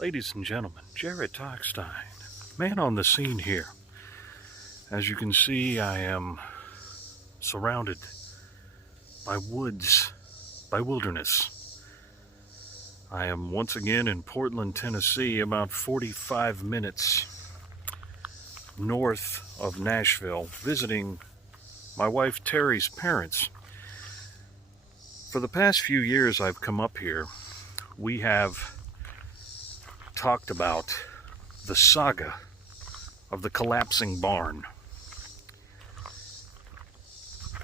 Ladies and gentlemen, Jared Tockstein, man on the scene here. As you can see, I am surrounded by woods, by wilderness. I am once again in Portland, Tennessee, about 45 minutes north of Nashville, visiting my wife Terry's parents. For the past few years I've come up here, we have talked about the saga of the collapsing barn.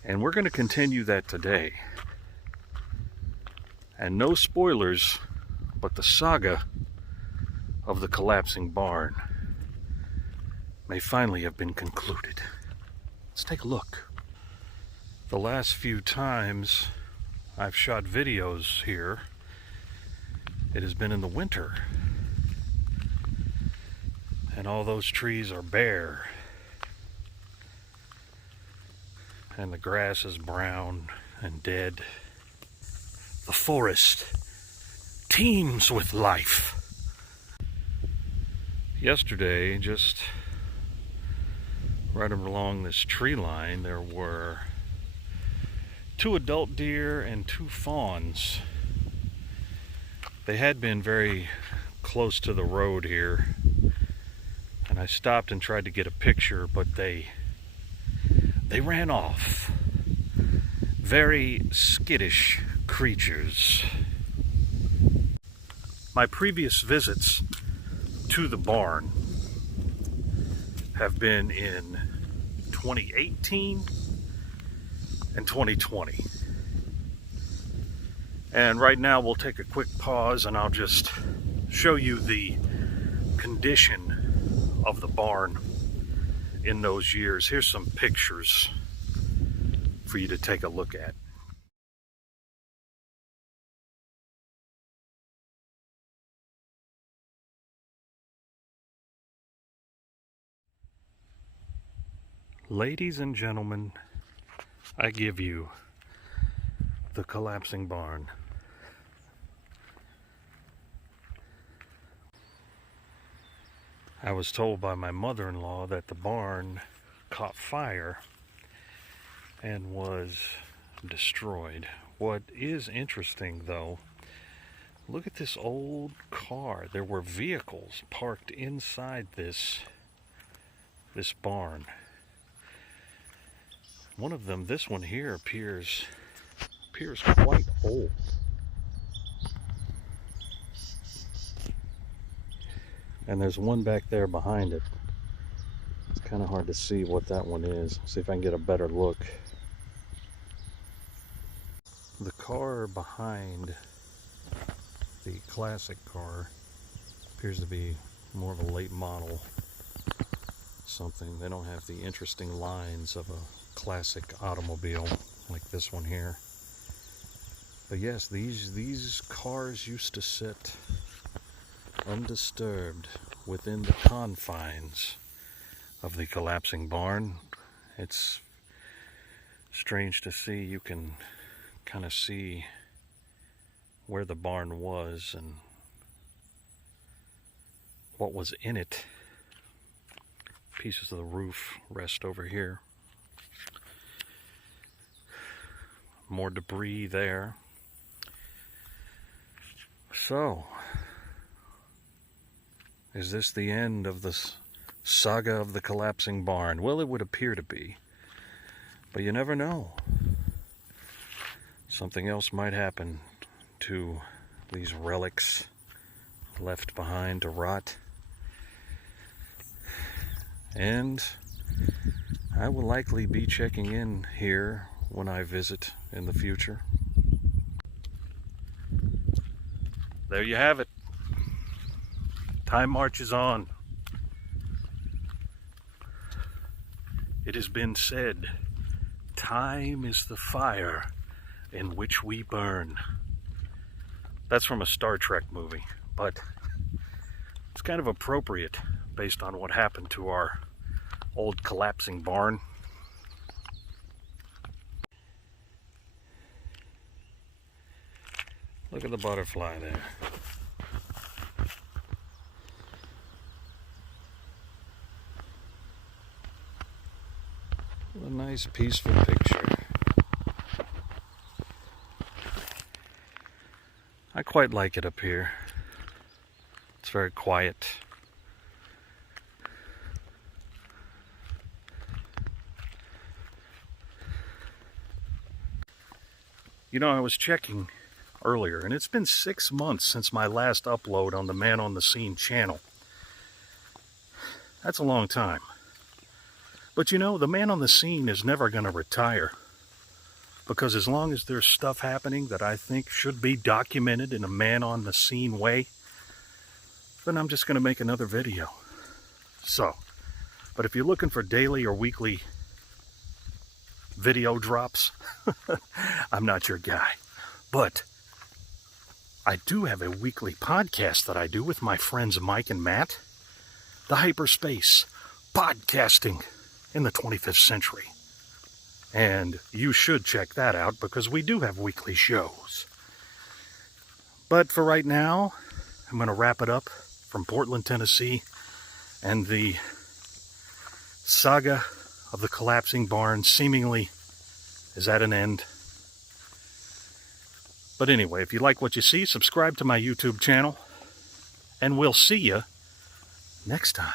And we're going to continue that today. And no spoilers, but the saga of the collapsing barn may finally have been concluded. Let's take a look. The last few times I've shot videos here, it has been in the winter. And all those trees are bare. And the grass is brown and dead. The forest teems with life. Yesterday, just right along this tree line, there were 2 adult deer and 2 fawns. They had been very close to the road here, and I stopped and tried to get a picture, but they ran off. Very skittish creatures. My previous visits to the barn have been in 2018 and 2020. And right now we'll take a quick pause and I'll just show you the condition of the barn in those years. Here's some pictures for you to take a look at. Ladies and gentlemen, I give you the collapsing barn. I was told by my mother-in-law that the barn caught fire and was destroyed. What is interesting though, look at this old car. There were vehicles parked inside this barn. One of them, this one here, appears quite old. And there's one back there behind it. It's kind of hard to see what that one is. See if I can get a better look. The car behind the classic car appears to be more of a late model something. They don't have the interesting lines of a classic automobile like this one here. But yes, these cars used to sit undisturbed within the confines of the collapsing barn. It's strange to see. You can kind of see where the barn was and what was in it. Pieces of the roof rest over here. More debris there. So, is this the end of the saga of the collapsing barn? Well, it would appear to be. But you never know. Something else might happen to these relics left behind to rot. And I will likely be checking in here when I visit in the future. There you have it. Time marches on. It has been said, time is the fire in which we burn. That's from a Star Trek movie, but it's kind of appropriate based on what happened to our old collapsing barn. Look at the butterfly there. A nice peaceful picture. I quite like it up here. It's very quiet. You know, I was checking earlier, and it's been 6 months since my last upload on the Man on the Scene channel. That's a long time. But you know, the Man on the Scene is never going to retire. Because as long as there's stuff happening that I think should be documented in a Man on the Scene way, then I'm just going to make another video. So, but if you're looking for daily or weekly video drops, I'm not your guy. But I do have a weekly podcast that I do with my friends Mike and Matt. The Hyperspace Podcasting in the 25th Century. And you should check that out because we do have weekly shows. But for right now, I'm going to wrap it up from Portland, Tennessee, and the saga of the collapsing barn seemingly is at an end. But anyway, if you like what you see, subscribe to my YouTube channel, and we'll see you next time.